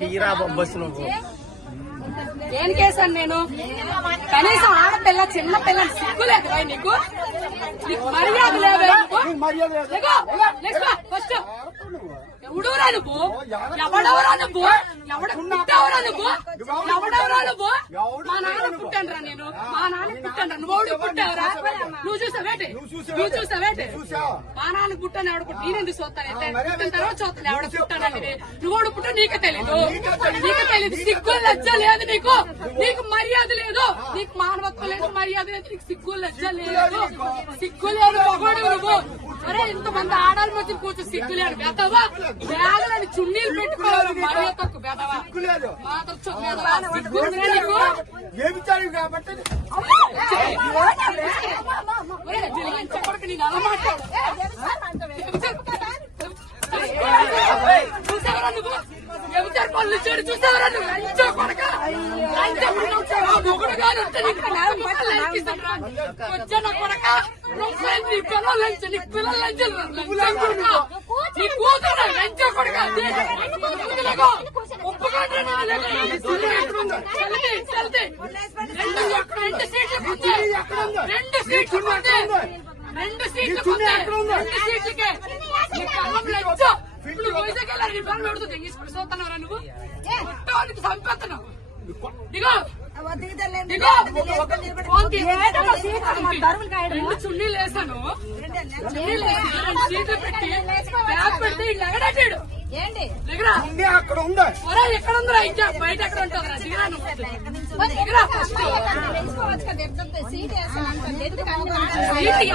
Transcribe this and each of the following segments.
తీరా బొబ్బస్ నువ్వు ఏం చేశాను నేను? కనీసం ఆడపిల్ల చిన్న పిల్లని సిగ్గులేదు నీకు? మర్యాద లేదా? ఫస్ట్ ఎవడవరా నువ్వు? ఎవడవరా నువ్వు? పుట్టావరా నువ్వు? ఎవడవరా నువ్వు? మా నాన్న పుట్టానురా నేను. మా నాన్న పుట్టాను. నువ్వు పుట్టావరా? నువ్వు చూసావేటి? నువ్వు చూసావేటి? మా నాన్న పుట్టాను. ఎవడ పుట్ట నేనెందుకు చూస్తానైతే? పుట్టిన తర్వాత చూస్తాను ఎవడ పుట్టానని. నువ్వు పుట్ట నీకే తెలీదు. నీకే తెలీదు. సిగ్గు లజ్జ లేదు నీకు. నీకు మర్యాద లేదు. నీకు మానవత్వం లేదు, మర్యాద లేదు. నీకు సిగ్గు లజ్జ లేదు. సిగ్గు లేదు మగోడు నువ్వు. అరే ఇంతమంది ఆడాలి మధ్య కూర్చో సిగ్గు లేదు. బెదవా వేలని చున్నీలు పెట్టుకోవాలి. మర్యాద తక్కువ బెదవా మాత్రం సిగ్గు నీకు. చెప్పడక నేను అలా మాట్లాడు. చూసావరా నువ్వు? ఎవరు పనులు చేయడు చూసావరా నువ్వు? లంచో కొడక మొగుడు గారు వచ్చా కొడక నీ పిల్లలు లంచ నీ పిల్లలు లంచ నీ కూతురు లంచో కొడక ఒప్పుకోండి. 2 సీట్లు 2 సీట్లకే ఇప్పుడు వైజాగ్ వెళ్ళాలి. నీ పనులు అడుగుతుంది ఇప్పుడు చూస్తున్నావురా నువ్వు? పుట్టానికి చంపేస్తున్నావు. దిగో 2 చున్నీలు వేసాను. 2 సీట్లు పెట్టి బ్యాగ్ పెడితే ఇల్లు ఎగడాడు. అక్కడ ఉందా? ఎక్కడ ఉందిరా? ఇంకా బయట ఎక్కడ ఉంటుందిరా? దిగరా నువ్వు. దిగరా ఫస్ట్.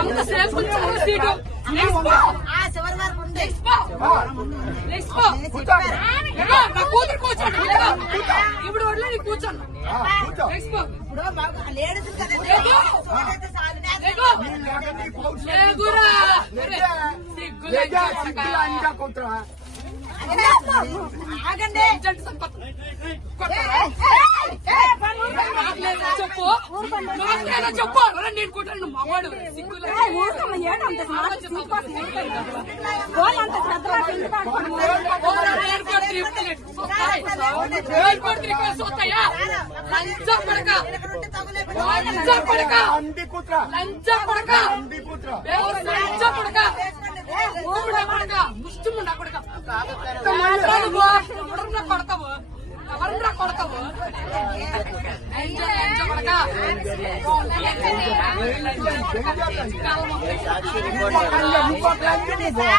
ఎంత సేపు ఉంచారు సీటు? నా కూతురు కూర్చోండి. ఇప్పుడు వడ్లే నీ కూర్చోండి. ఆగండి చెప్పు చెప్పు. నేను కూర్చోండి మగవాడు సిగ్గులు చూస్తాయా? లంచ పడక లంచ పడక లంచ పడక లంచ పడక పడక ముష్టిముండా కొడక ఎవరన్నా కొడతావు? ఎవరన్నా కొడతావు? లంచ పడక